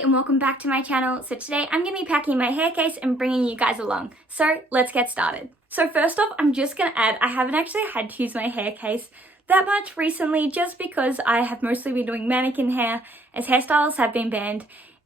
Hi and welcome back to my channel. So today I'm going to be packing my hair case and bringing you guys along. So let's get started. So first off, I'm just going to add, I haven't actually had to use my hair case that much recently just because I have mostly been doing mannequin hair as hairstylists have been banned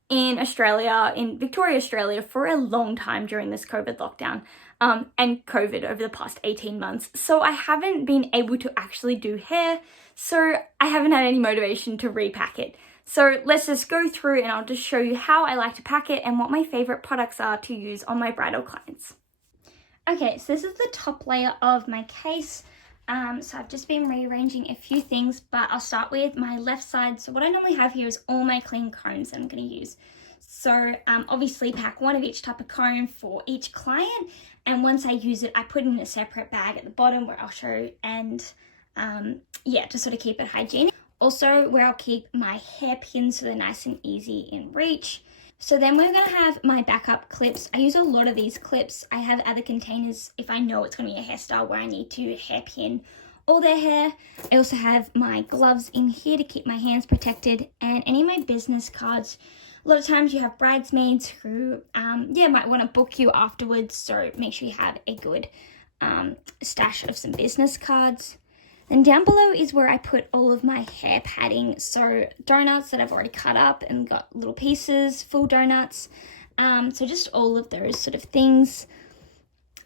in Australia, in Victoria, Australia for a long time during this COVID lockdown and COVID over the past 18 months. So I haven't been able to actually do hair, so I haven't had any motivation to repack it. So let's just go through and I'll just show you how I like to pack it and what my favorite products are to use on my bridal clients. Okay, so this is the top layer of my case. So I've just been rearranging a few things, but I'll start with my left side. So what I normally have here is all my clean combs that I'm going to use. So obviously pack one of each type of comb for each client. And once I use it, I put it in a separate bag at the bottom where I'll show and yeah, to sort of keep it hygienic. Also where I'll keep my hairpins so they're nice and easy in reach. So then we're going to have my backup clips. I use a lot of these clips. I have other containers if I know it's going to be a hairstyle where I need to hairpin all their hair. I also have my gloves in here to keep my hands protected and any of my business cards. A lot of times you have bridesmaids who might want to book you afterwards, so make sure you have a good stash of some business cards. Then down below is where I put all of my hair padding, so donuts that I've already cut up and got little pieces, full donuts, so just all of those sort of things.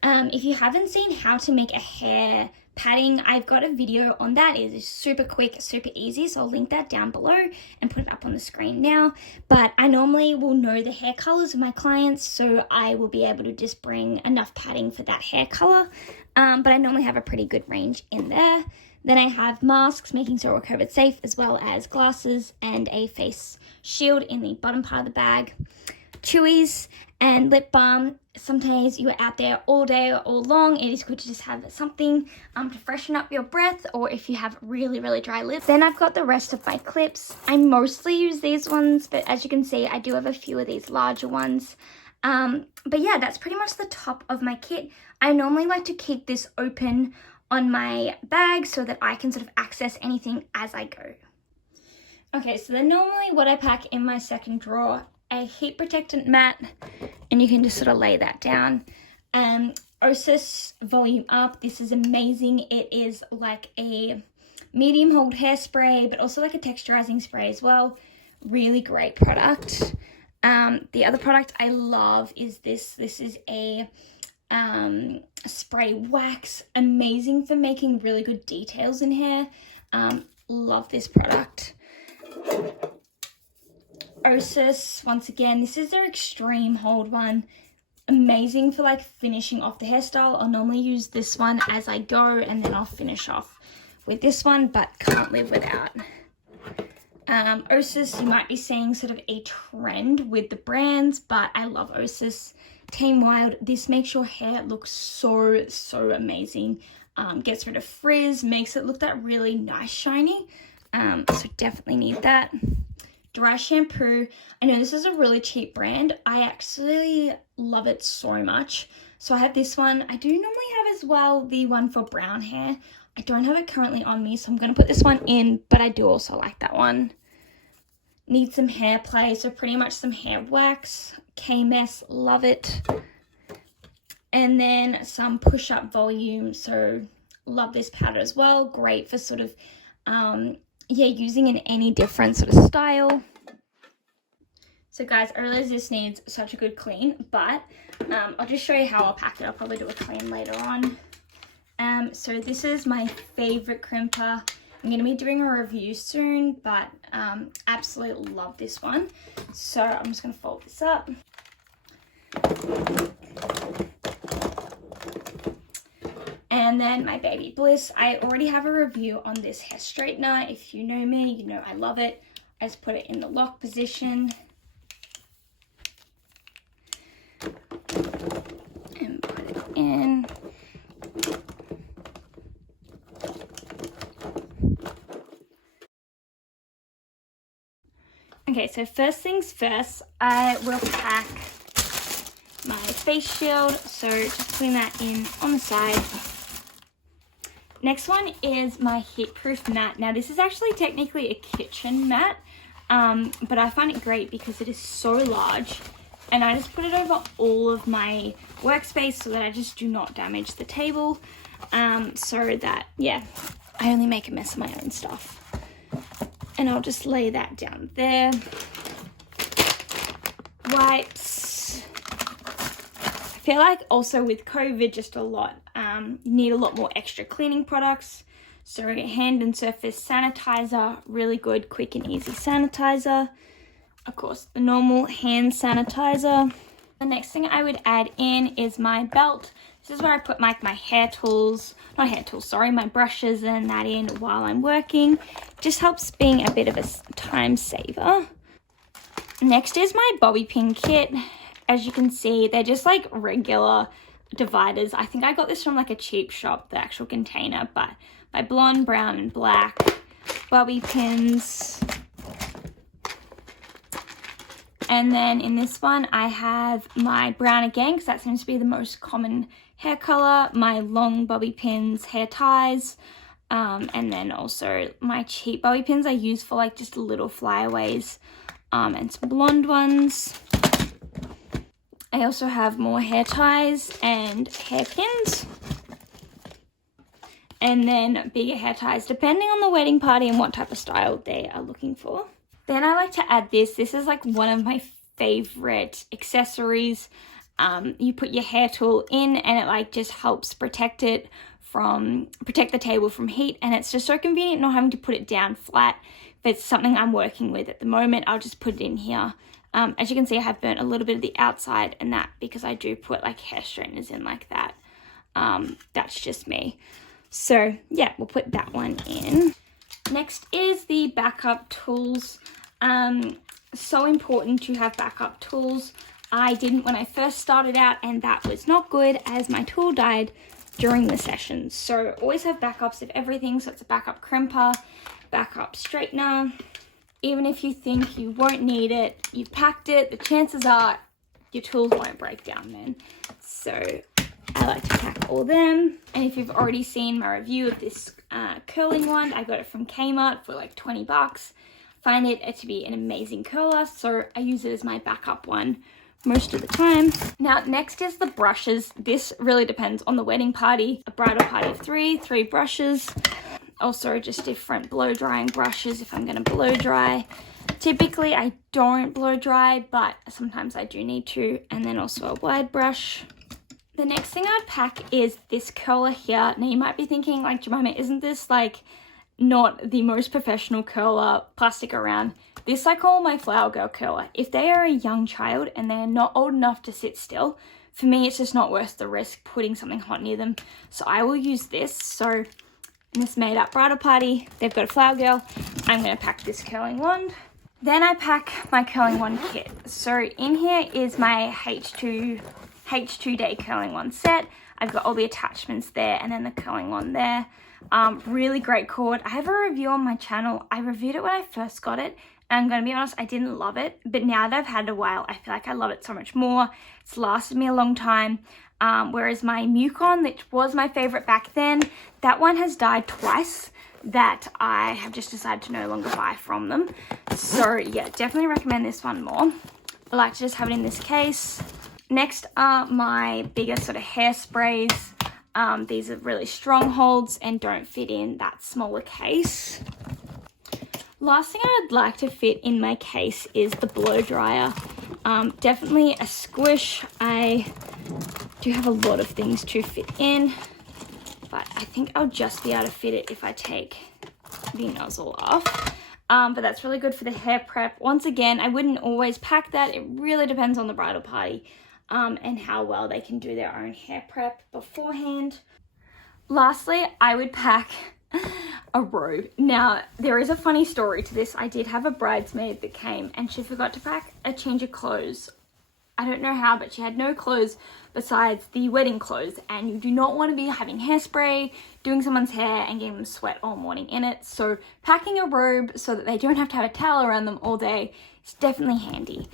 If you haven't seen how to make a hair padding, I've got a video on that. It is super quick, super easy, so I'll link that down below and put it up on the screen now. But I normally will know the hair colors of my clients, so I will be able to just bring enough padding for that hair color, but I normally have a pretty good range in there. Then I have masks, making sure we're COVID safe, as well as glasses and a face shield in the bottom part of the bag. Chewies and lip balm. Sometimes you are out there all day or all long. It is good to just have something to freshen up your breath, or if you have really, really dry lips. Then I've got the rest of my clips. I mostly use these ones, but as you can see, I do have a few of these larger ones. But yeah, that's pretty much the top of my kit. I normally like to keep this open on my bag so that I can sort of access anything as I go. Okay, so then normally what I pack in my second drawer, a heat protectant mat, and you can just sort of lay that down. Osis Volume Up, this is amazing. It is like a medium hold hairspray, but also like a texturizing spray as well. Really great product. The other product I love is this. This is a spray wax, amazing for making really good details in hair. Love this product. Osis, once again, this is their extreme hold one, amazing for like finishing off the hairstyle. I'll normally use this one as I go and then I'll finish off with this one, but can't live without. Osis, you might be seeing sort of a trend with the brands, but I love Osis. Team Wild, this makes your hair look so amazing. Gets rid of frizz, makes it look that really nice shiny. So definitely need that. Dry shampoo, I know this is a really cheap brand. I actually love it so much. So I have this one. I do normally have as well the one for brown hair. I don't have it currently on me, so I'm going to put this one in, but I do also like that one. Need some hair play, so pretty much some hair wax. Kmart, love it. And then some push-up volume, so love this powder as well. Great for sort of, using in any different sort of style. So guys, I realize this needs such a good clean, but I'll just show you how I'll pack it. I'll probably do a clean later on. So this is my favorite crimper. I'm going to be doing a review soon, but absolutely love this one. So I'm just going to fold this up. And then my Baby Bliss. I already have a review on this hair straightener. If you know me, you know I love it. I just put it in the lock position. And put it in. Okay, so first things first, I will pack my face shield. So just putting that in on the side. Next one is my heat-proof mat. Now this is actually technically a kitchen mat, but I find it great because it is so large, and I just put it over all of my workspace so that I just do not damage the table, so that, yeah, I only make a mess of my own stuff. And I'll just lay that down there. Wipes. I feel like also with COVID, just a lot, you need a lot more extra cleaning products. So hand and surface sanitizer, really good, quick and easy sanitizer. Of course, the normal hand sanitizer. The next thing I would add in is my belt. This is where I put my hair tools, not hair tools, sorry, my brushes and that in while I'm working. Just helps being a bit of a time saver. Next is my bobby pin kit. As you can see, they're just like regular dividers. I think I got this from like a cheap shop, the actual container, but my blonde, brown, and black bobby pins. And then in this one, I have my brown again, because that seems to be the most common hair color, my long bobby pins, hair ties, and then also my cheap bobby pins I use for like just little flyaways, and some blonde ones. I also have more hair ties and hairpins, and then bigger hair ties depending on the wedding party and what type of style they are looking for. Then I like to add this. This is like one of my favorite accessories. You put your hair tool in and it like just helps protect the table from heat, and it's just so convenient not having to put it down flat. If it's something I'm working with at the moment, I'll just put it in here. As you can see, I have burnt a little bit of the outside and that because I do put like hair straighteners in like that. That's just me. So yeah, we'll put that one in. Next is the backup tools. So important to have backup tools. I didn't when I first started out, and that was not good as my tool died during the session. So always have backups of everything. So it's a backup crimper, backup straightener. Even if you think you won't need it, you've packed it, the chances are your tools won't break down then. So I like to pack all them. And if you've already seen my review of this curling wand, I got it from Kmart for like 20 bucks. Find it to be an amazing curler, so I use it as my backup one most of the time. Now, next is the brushes. This really depends on the wedding party. A bridal party of three brushes. Also, just different blow drying brushes if I'm going to blow dry. Typically, I don't blow dry, but sometimes I do need to. And then also a wide brush. The next thing I'd pack is this curler here. Now, you might be thinking, like, Jemima, isn't this like not the most professional curler plastic around? This I call my flower girl curler. If they are a young child and they're not old enough to sit still, for me it's just not worth the risk putting something hot near them. So I will use this. So in this made up bridal party, they've got a flower girl. I'm going to pack this curling wand. Then I pack my curling wand kit. So in here is my H2 day curling wand set. I've got all the attachments there and then the curling wand there. Really great cord. I have a review on my channel. I reviewed it when I first got it, and I'm going to be honest, I didn't love it, but now that I've had it a while, I feel like I love it so much more. It's lasted me a long time, whereas my Mucon, which was my favorite back then, that one has died twice, that I have just decided to no longer buy from them. So yeah, definitely recommend this one more. I like to just have it in this case. Next are my bigger sort of hairsprays. These are really strongholds and don't fit in that smaller case. Last thing I'd like to fit in my case is the blow dryer. Definitely a squish. I do have a lot of things to fit in, but I think I'll just be able to fit it if I take the nozzle off. But that's really good for the hair prep. Once again, I wouldn't always pack that. It really depends on the bridal party. And how well they can do their own hair prep beforehand. Lastly, I would pack a robe. Now, there is a funny story to this. I did have a bridesmaid that came and she forgot to pack a change of clothes. I don't know how, but she had no clothes besides the wedding clothes, and you do not want to be having hairspray, doing someone's hair and getting them sweat all morning in it. So packing a robe so that they don't have to have a towel around them all day is definitely handy.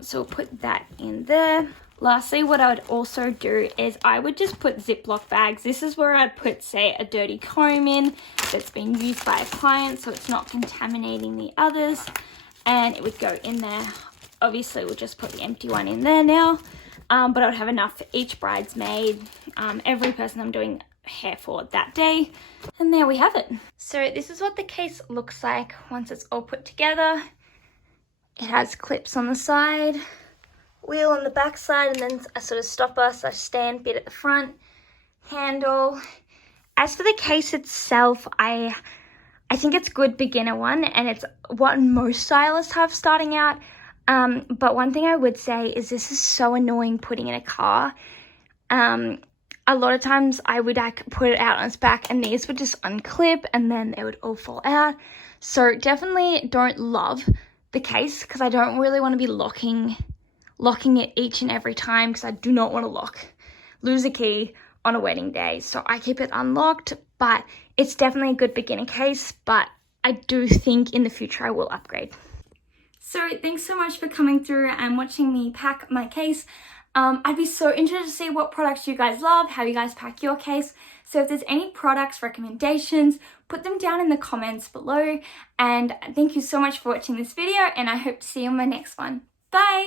So we'll put that in there. Lastly, what I would also do is I would just put Ziploc bags. This is where I'd put, say, a dirty comb in that's been used by a client so it's not contaminating the others. and it would go in there. Obviously, we'll just put the empty one in there now, but I would have enough for each bridesmaid, every person I'm doing hair for that day. And there we have it. So this is what the case looks like once it's all put together. It has clips on the side, wheel on the back side, and then a sort of stopper / stand bit at the front, handle. As for the case itself, I think it's good beginner one, and it's what most stylists have starting out. But one thing I would say is this is so annoying putting in a car. A lot of times I would like put it out on its back and these would just unclip and then they would all fall out. So definitely don't love the case because I don't really want to be locking it each and every time because I do not want to lose a key on a wedding day. So I keep it unlocked, but it's definitely a good beginner case, but I do think in the future I will upgrade. So thanks so much for coming through and watching me pack my case. I'd be so interested to see what products you guys love, how you guys pack your case. So if there's any products recommendations, put them down in the comments below. And thank you so much for watching this video, and I hope to see you on my next one. Bye!